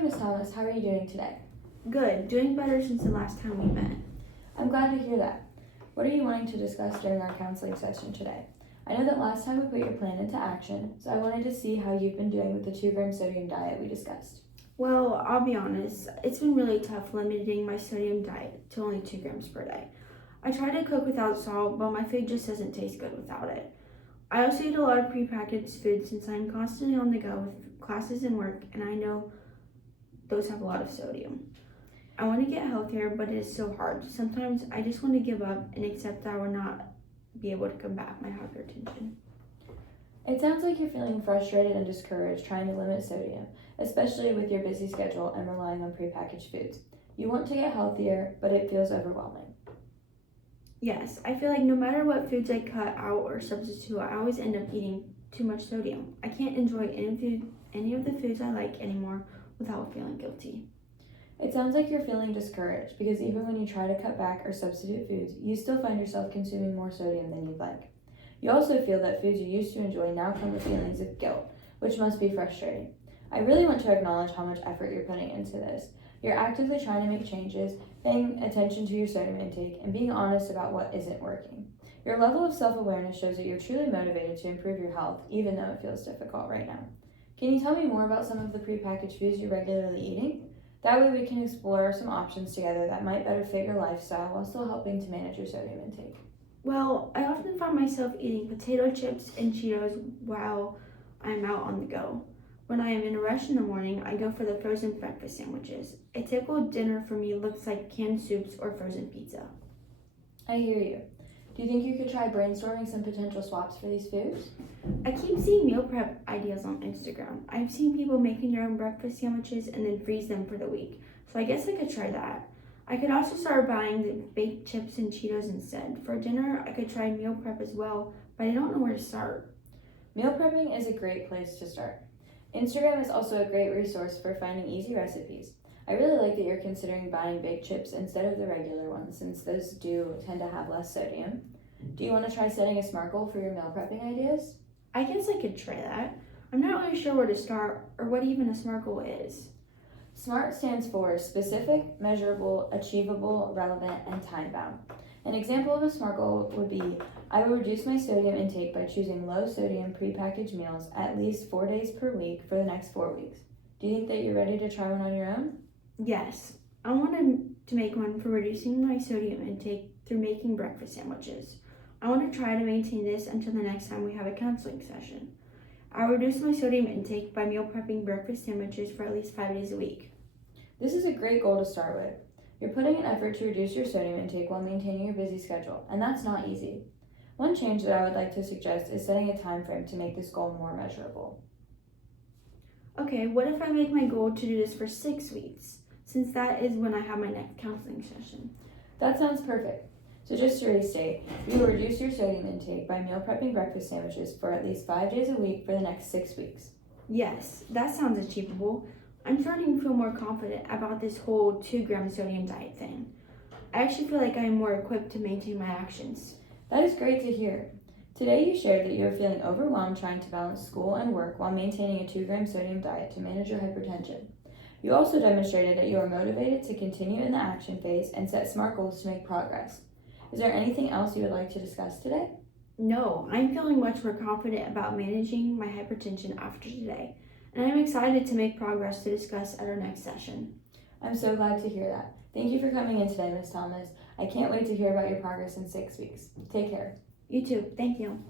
morning, Miss Thomas. How are you doing today? Good. Doing better since the last time we met. I'm glad to hear that. What are you wanting to discuss during our counseling session today? I know that last time we put your plan into action, so I wanted to see how you've been doing with the 2-gram sodium diet we discussed. Well, I'll be honest, it's been really tough limiting my sodium diet to only 2 grams per day. I try to cook without salt, but my food just doesn't taste good without it. I also eat a lot of prepackaged food since I'm constantly on the go with classes and work, and I know those have a lot of sodium. I want to get healthier, but it is so hard. Sometimes I just want to give up and accept that I will not be able to combat my hypertension. It sounds like you're feeling frustrated and discouraged trying to limit sodium, especially with your busy schedule and relying on prepackaged foods. You want to get healthier, but it feels overwhelming. Yes, I feel like no matter what foods I cut out or substitute, I always end up eating too much sodium. I can't enjoy any of the foods I like anymore without feeling guilty. It sounds like you're feeling discouraged because even when you try to cut back or substitute foods, you still find yourself consuming more sodium than you'd like. You also feel that foods you used to enjoy now come with feelings of guilt, which must be frustrating. I really want to acknowledge how much effort you're putting into this. You're actively trying to make changes, paying attention to your sodium intake, and being honest about what isn't working. Your level of self-awareness shows that you're truly motivated to improve your health, even though it feels difficult right now. Can you tell me more about some of the prepackaged foods you're regularly eating? That way we can explore some options together that might better fit your lifestyle while still helping to manage your sodium intake. Well, I often find myself eating potato chips and Cheetos while I'm out on the go. When I am in a rush in the morning, I go for the frozen breakfast sandwiches. A typical dinner for me looks like canned soups or frozen pizza. I hear you. Do you think you could try brainstorming some potential swaps for these foods? I keep seeing meal prep ideas on Instagram. I've seen people making their own breakfast sandwiches and then freeze them for the week, so I guess I could try that. I could also start buying the baked chips and Cheetos instead. For dinner, I could try meal prep as well, but I don't know where to start. Meal prepping is a great place to start. Instagram is also a great resource for finding easy recipes. I really like that you're considering buying baked chips instead of the regular ones, since those do tend to have less sodium. Do you want to try setting a SMART goal for your meal prepping ideas? I guess I could try that. I'm not really sure where to start or what even a SMART goal is. SMART stands for specific, measurable, achievable, relevant, and time-bound. An example of a SMART goal would be, I will reduce my sodium intake by choosing low-sodium prepackaged meals at least 4 days per week for the next 4 weeks. Do you think that you're ready to try one on your own? Yes, I wanted to make one for reducing my sodium intake through making breakfast sandwiches. I want to try to maintain this until the next time we have a counseling session. I'll reduce my sodium intake by meal prepping breakfast sandwiches for at least 5 days a week. This is a great goal to start with. You're putting an effort to reduce your sodium intake while maintaining your busy schedule, and that's not easy. One change that I would like to suggest is setting a time frame to make this goal more measurable. Okay, what if I make my goal to do this for 6 weeks, since that is when I have my next counseling session? That sounds perfect. So just to restate, you will reduce your sodium intake by meal prepping breakfast sandwiches for at least 5 days a week for the next 6 weeks. Yes, that sounds achievable. I'm starting to feel more confident about this whole 2-gram sodium diet thing. I actually feel like I am more equipped to maintain my actions. That is great to hear. Today you shared that you are feeling overwhelmed trying to balance school and work while maintaining a 2-gram sodium diet to manage your hypertension. You also demonstrated that you are motivated to continue in the action phase and set SMART goals to make progress. Is there anything else you would like to discuss today? No, I'm feeling much more confident about managing my hypertension after today, and I'm excited to make progress to discuss at our next session. I'm so glad to hear that. Thank you for coming in today, Ms. Thomas. I can't wait to hear about your progress in 6 weeks. Take care. You too. Thank you.